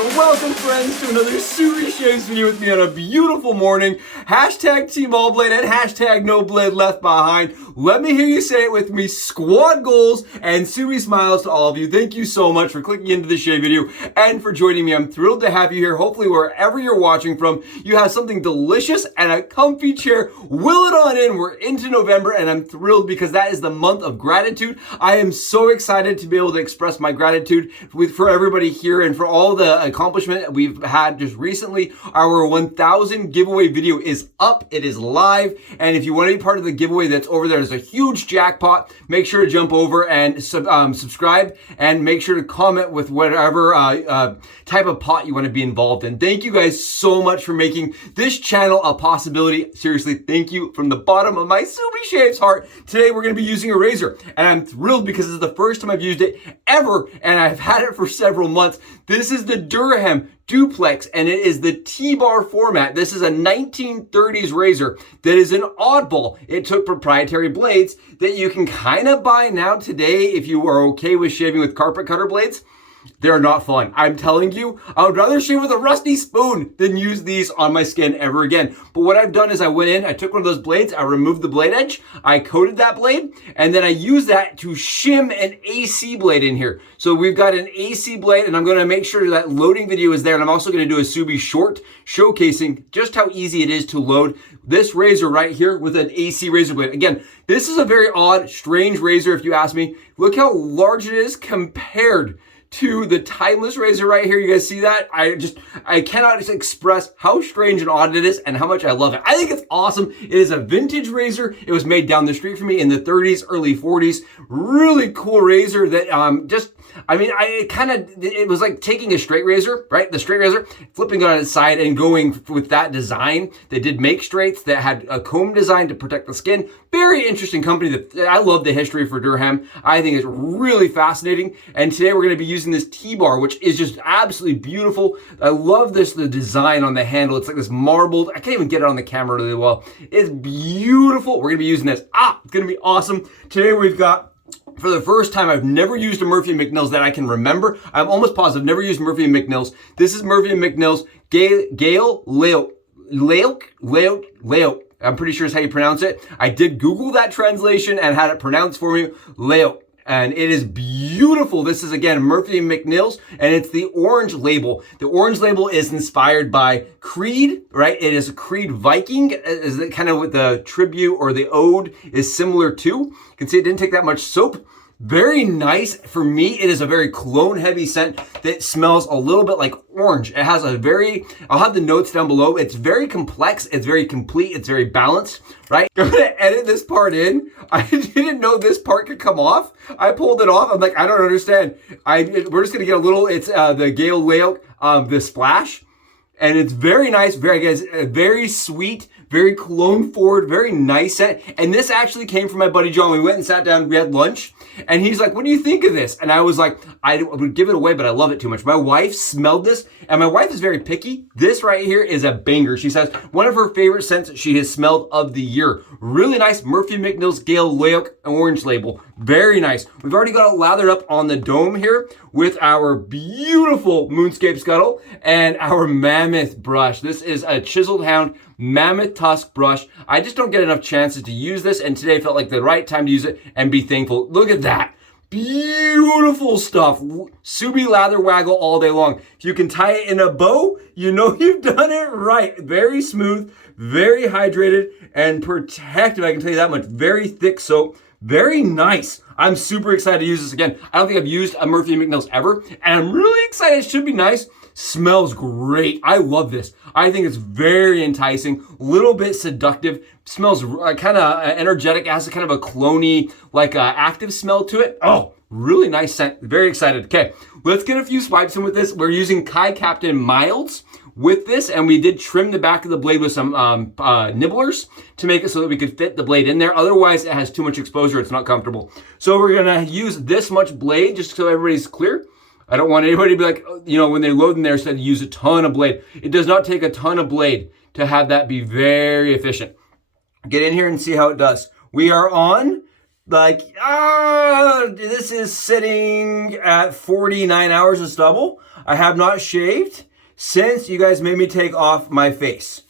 welcome friends to another Suri Shaves video with me on a beautiful morning. Hashtag Team All Blade and hashtag No Blade Left Behind. Let me hear you say it with me. Squad goals and Suri smiles to all of you. Thank you so much for clicking into the shave video and for joining me. I'm thrilled to have you here. Hopefully wherever you're watching from, you have something delicious and a comfy chair. Will it on in. We're into November and I'm thrilled because that is the month of gratitude. I am so excited to be able to express my gratitude for everybody here and for all the accomplishment we've had just recently. Our 1000 giveaway video is up. It is live. And if you want to be part of the giveaway that's over there, there's a huge jackpot. Make sure to jump over and subscribe and make sure to comment with whatever type of pot you want to be involved in. Thank you guys so much for making this channel a possibility. Seriously, thank you from the bottom of my Suri Shaves heart. Today we're going to be using a razor and I'm thrilled because this is the first time I've used it ever and I've had it for several months. This is the Durham Duplex and it is the T-bar format. This is a 1930s razor that is an oddball. It took proprietary blades that you can kind of buy now today if you are okay with shaving with carpet cutter blades. They're not fun. I'm telling you, I would rather shave with a rusty spoon than use these on my skin ever again. But what I've done is I went in, I took one of those blades, I removed the blade edge, I coated that blade, and then I used that to shim an AC blade in here. So we've got an AC blade, and I'm gonna make sure that loading video is there, and I'm also gonna do a Suri short showcasing just how easy it is to load this razor right here with an AC razor blade. Again, this is a very odd, strange razor if you ask me. Look how large it is compared to the timeless razor right here. You guys see that? I cannot express how strange and odd it is and how much I love it. I think it's awesome. It is a vintage razor. It was made down the street from me in the 30s, early 40s. Really cool razor that it was like taking a straight razor, right? The straight razor, flipping it on its side and going with that design. They did make straights that had a comb design to protect the skin. Very interesting company. I love the history for Durham. I think it's really fascinating. And today we're going to be using this T-bar, which is just absolutely beautiful. I love the design on the handle. It's like this marbled. I can't even get it on the camera really well. It's beautiful. We're going to be using this. It's going to be awesome. Today we've got, for the first time, I've never used a Murphy & McNeil's that I can remember. I'm almost positive I've never used Murphy & McNeil's. This is Murphy & McNeil's Gael, Laoch. I'm pretty sure is how you pronounce it. I did Google that translation and had it pronounced for me, Laoch. And it is beautiful. This is, again, Murphy & McNeil's, and it's the orange label. The orange label is inspired by Creed, right? It is a Creed Viking, is kind of what the tribute or the ode is similar to. You can see it didn't take that much soap. Very nice. For me, it is a very cologne-heavy scent that smells a little bit like orange. It has I'll have the notes down below. It's very complex. It's very complete. It's very balanced, right? I'm going to edit this part in. I didn't know this part could come off. I pulled it off. I'm like, I don't understand. We're just going to get a little, it's the Gael Laoch, the splash. And it's very nice, very sweet, very cologne forward, very nice scent. And this actually came from my buddy John. We went and sat down, we had lunch, and he's like, what do you think of this? And I was like, I would give it away, but I love it too much. My wife smelled this, and my wife is very picky. This right here is a banger. She says one of her favorite scents she has smelled of the year. Really nice Murphy & McNeil's Gael Laoch orange label. Very nice. We've already got it lathered up on the dome here with our beautiful Moonscape scuttle and our mammoth brush. This is a chiseled Hound mammoth tusk brush. I just don't get enough chances to use this, and today felt like the right time to use it and be thankful. Look at that. Beautiful stuff. Suri lather waggle all day long. If you can tie it in a bow, you know you've done it right. Very smooth, very hydrated, and protective. I can tell you that much. Very thick soap. Very nice. I'm super excited to use this again. I don't think I've used a Murphy & McNeil's ever, and I'm really excited. It should be nice. Smells great. I love this. I think it's very enticing, a little bit seductive, smells kind of energetic, has a kind of a clone-y, like active smell to it. Oh, really nice scent. Very excited. Okay, let's get a few swipes in with this. We're using Kai Captain Milds with this, and we did trim the back of the blade with some nibblers to make it so that we could fit the blade in there. Otherwise, it has too much exposure. It's not comfortable. So we're going to use this much blade just so everybody's clear. I don't want anybody to be like, when they load in there, said use a ton of blade. It does not take a ton of blade to have that be very efficient. Get in here and see how it does. We are on this is sitting at 49 hours of stubble. I have not shaved since you guys made me take off my face.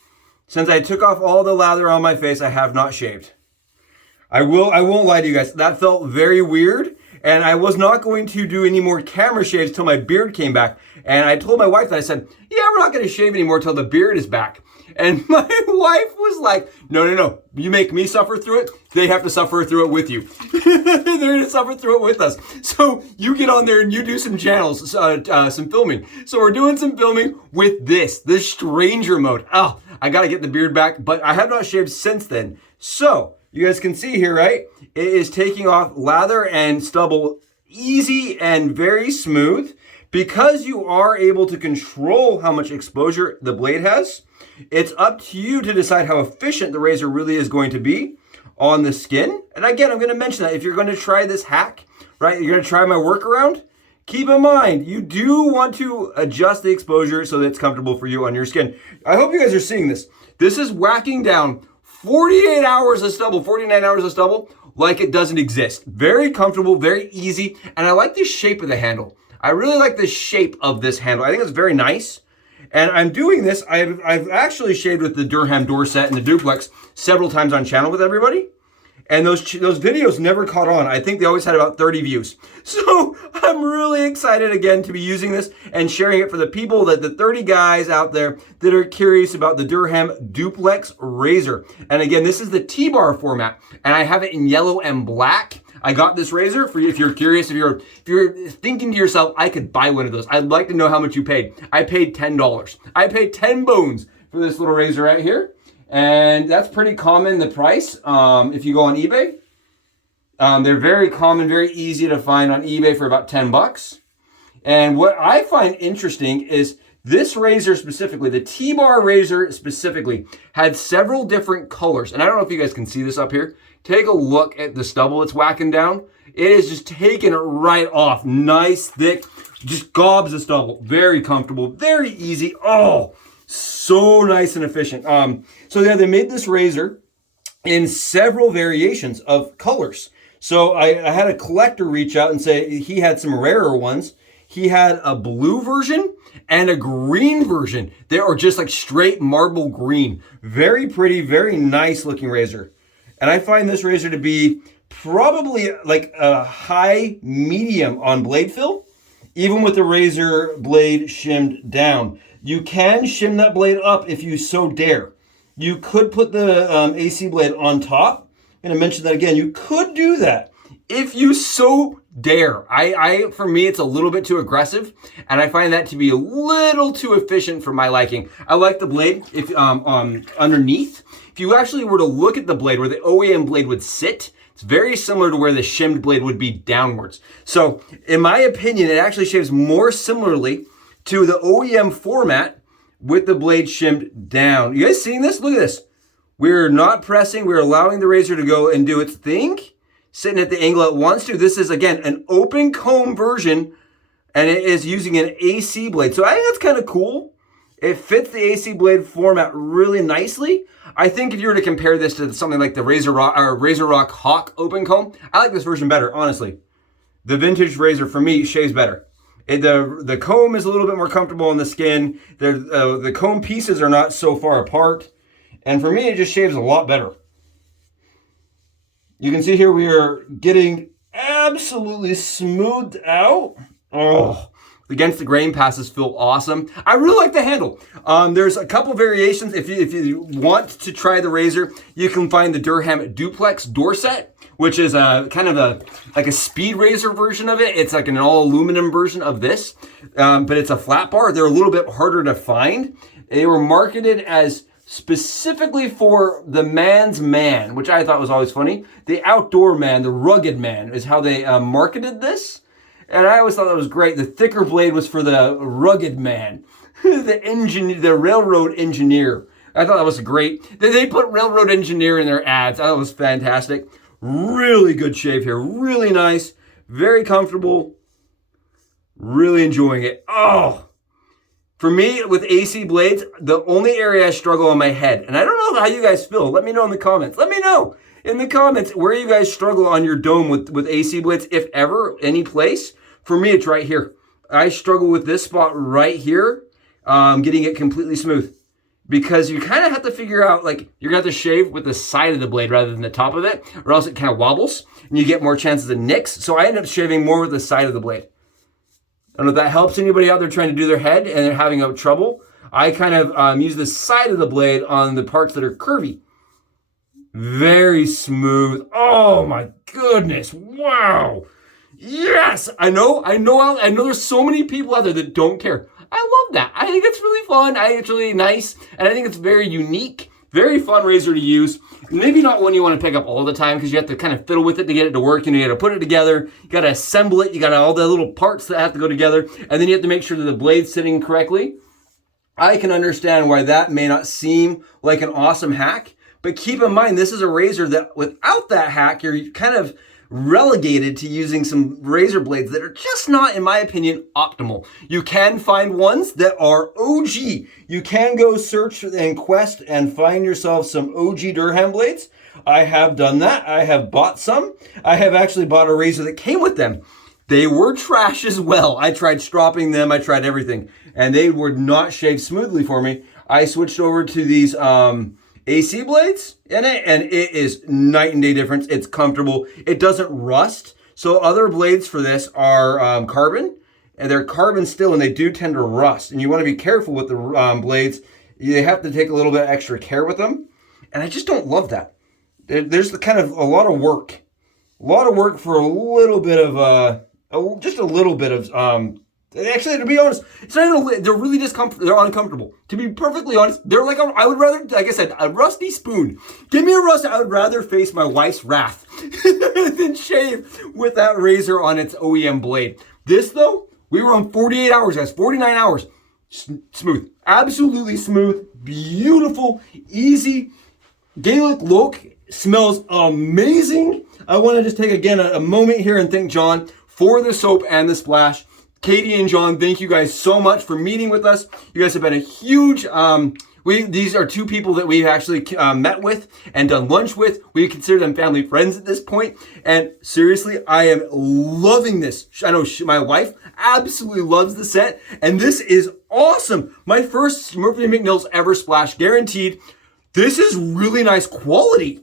Since I took off all the lather on my face, I have not shaved. I won't lie to you guys. That felt very weird. And I was not going to do any more camera shaves till my beard came back. And I told my wife that, I said, yeah, we're not going to shave anymore till the beard is back. And my wife was like, no, you make me suffer through it. They have to suffer through it with you. They're going to suffer through it with us. So you get on there and you do some channels, some filming. So we're doing some filming with the stranger mode. Oh, I got to get the beard back, but I have not shaved since then. So you guys can see here, right? It is taking off lather and stubble easy and very smooth. Because you are able to control how much exposure the blade has, it's up to you to decide how efficient the razor really is going to be on the skin. And again, I'm going to mention that if you're going to try this hack, right, you're going to try my workaround, keep in mind, you do want to adjust the exposure so that it's comfortable for you on your skin. I hope you guys are seeing this. This is whacking down 48 hours of stubble, 49 hours of stubble, like it doesn't exist. Very comfortable, very easy, and I like the shape of the handle. I really like the shape of this handle. I think it's very nice. And I'm doing this, I've actually shaved with the Durham Dorset and the Duplex several times on channel with everybody. And those videos never caught on. I think they always had about 30 views. So I'm really excited again to be using this and sharing it for the people, that the 30 guys out there that are curious about the Durham Duplex razor. And again, this is the T-bar format, and I have it in yellow and black. I got this razor for you if you're curious, if you're thinking to yourself, I could buy one of those. I'd like to know how much you paid. I paid $10. I paid 10 bones for this little razor right here. And that's pretty common, the price, if you go on eBay. They're very common, very easy to find on eBay for about 10 bucks. And what I find interesting is this razor specifically, the T-bar razor specifically, had several different colors. And I don't know if you guys can see this up here. Take a look at the stubble it's whacking down. It is just taking it right off. Nice, thick, just gobs of stubble. Very comfortable, very easy. Oh, so nice and efficient. So yeah, they made this razor in several variations of colors. So I had a collector reach out and say he had some rarer ones. He had a blue version and a green version. They are just like straight marble green. Very pretty, very nice looking razor. And I find this razor to be probably like a high medium on blade fill, even with the razor blade shimmed down. You can shim that blade up if you so dare. You could put the AC blade on top. I'm gonna mention that again. You could do that if you so dare. For me, it's a little bit too aggressive, and I find that to be a little too efficient for my liking. I like the blade if underneath. If you actually were to look at the blade where the OEM blade would sit, it's very similar to where the shimmed blade would be downwards. So in my opinion, it actually shaves more similarly to the OEM format with the blade shimmed down. You guys seeing this? Look at this. We're not pressing. We're allowing the razor to go and do its thing, sitting at the angle it wants to. This is, again, an open comb version, and it is using an AC blade. So I think that's kind of cool. It fits the AC blade format really nicely. I think if you were to compare this to something like the Razor Rock Hawk open comb, I like this version better, honestly. The vintage razor, for me, shaves better. The comb is a little bit more comfortable on the skin. The comb pieces are not so far apart. And for me, it just shaves a lot better. You can see here we are getting absolutely smoothed out. Oh, against the grain passes feel awesome. I really like the handle. There's a couple variations. If you want to try the razor, you can find the Durham Duplex Dorset, which is kind of like a speed razor version of it. It's like an all aluminum version of this, but it's a flat bar. They're a little bit harder to find. They were marketed as specifically for the man's man, which I thought was always funny. The outdoor man, the rugged man is how they marketed this. And I always thought that was great. The thicker blade was for the rugged man, the railroad engineer. I thought that was great. They put railroad engineer in their ads. I thought it was fantastic. Really good shave here. Really nice. Very comfortable. Really enjoying it. Oh, for me, with AC blades, the only area I struggle on my head, and I don't know how you guys feel. Let me know in the comments. Let me know in the comments where you guys struggle on your dome with AC blades, if ever, any place. For me, it's right here. I struggle with this spot right here, getting it completely smooth. Because you kind of have to figure out, like, you're going to have to shave with the side of the blade rather than the top of it, or else it kind of wobbles, and you get more chances of nicks. So I end up shaving more with the side of the blade. I don't know if that helps anybody out there trying to do their head and they're having trouble. I kind of use the side of the blade on the parts that are curvy. Very smooth. Oh my goodness. Wow. Yes. I know there's so many people out there that don't care. I love that. I think it's really fun. I think it's really nice. And I think it's very unique. Very fun razor to use. Maybe not one you want to pick up all the time because you have to kind of fiddle with it to get it to work. And you got to put it together. You got to assemble it. You got all the little parts that have to go together. And then you have to make sure that the blade's sitting correctly. I can understand why that may not seem like an awesome hack. But keep in mind, this is a razor that without that hack, you're kind of relegated to using some razor blades that are just not, in my opinion, optimal. You can find ones that are OG. You can go search and quest and find yourself some OG Durham blades. I have done that. I have bought some. I have actually bought a razor that came with them. They were trash as well. I tried stropping them. I tried everything. And they would not shave smoothly for me. I switched over to these AC blades in it, and it is night and day difference. It's comfortable. It doesn't rust. So other blades for this are carbon, and they're carbon still, and they do tend to rust. And you want to be careful with the blades. You have to take a little bit extra care with them. And I just don't love that. There's kind of a lot of work. A lot of work for a little bit of, just a little bit of, actually, to be honest, it's not even they're really they're uncomfortable. To be perfectly honest, they're like, I would rather, like I said, a rusty spoon. Give me a rust, I would rather face my wife's wrath than shave with that razor on its OEM blade. This though, we were on 48 hours, guys, 49 hours. Smooth, absolutely smooth, beautiful, easy. Gaelic Laoch smells amazing. I want to just take again a moment here and thank John for the soap and the splash. Katie and John, thank you guys so much for meeting with us. You guys have been a huge, these are two people that we've actually met with and done lunch with. We consider them family friends at this point. And seriously, I am loving this. I know my wife absolutely loves the set. And this is awesome. My first Murphy & Mcneal's ever splash, guaranteed. This is really nice quality.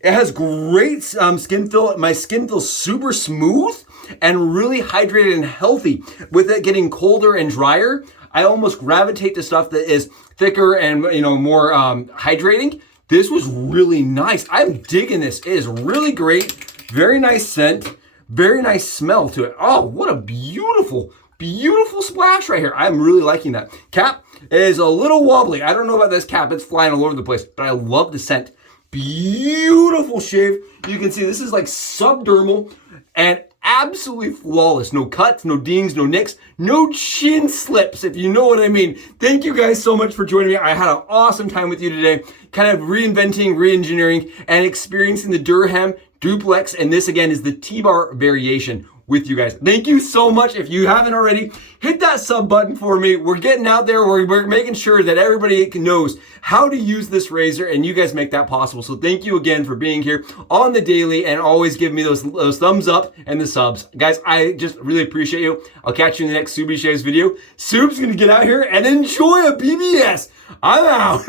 It has great skin feel. My skin feels super smooth and really hydrated and healthy. With it getting colder and drier, I almost gravitate to stuff that is thicker and more hydrating. This was really nice. I'm digging this. It is really great. Very nice scent. Very nice smell to it. Oh, what a beautiful, beautiful splash right here. I'm really liking that. Cap is a little wobbly. I don't know about this cap. It's flying all over the place, but I love the scent. Beautiful shave. You can see this is like subdermal and absolutely flawless. No cuts, no dings, no nicks, no chin slips, if you know what I mean. Thank you guys so much for joining me. I had an awesome time with you today, kind of reinventing, re-engineering, and experiencing the Durham Duplex. And this again is the T-bar variation with you guys. Thank you so much. If you haven't already, hit that sub button for me. We're getting out there. We're making sure that everybody knows how to use this razor, and you guys make that possible. So thank you again for being here on the daily and always giving me those thumbs up and the subs. Guys, I just really appreciate you. I'll catch you in the next Subie Shaves video. Soup's gonna get out here and enjoy a PBS. I'm out.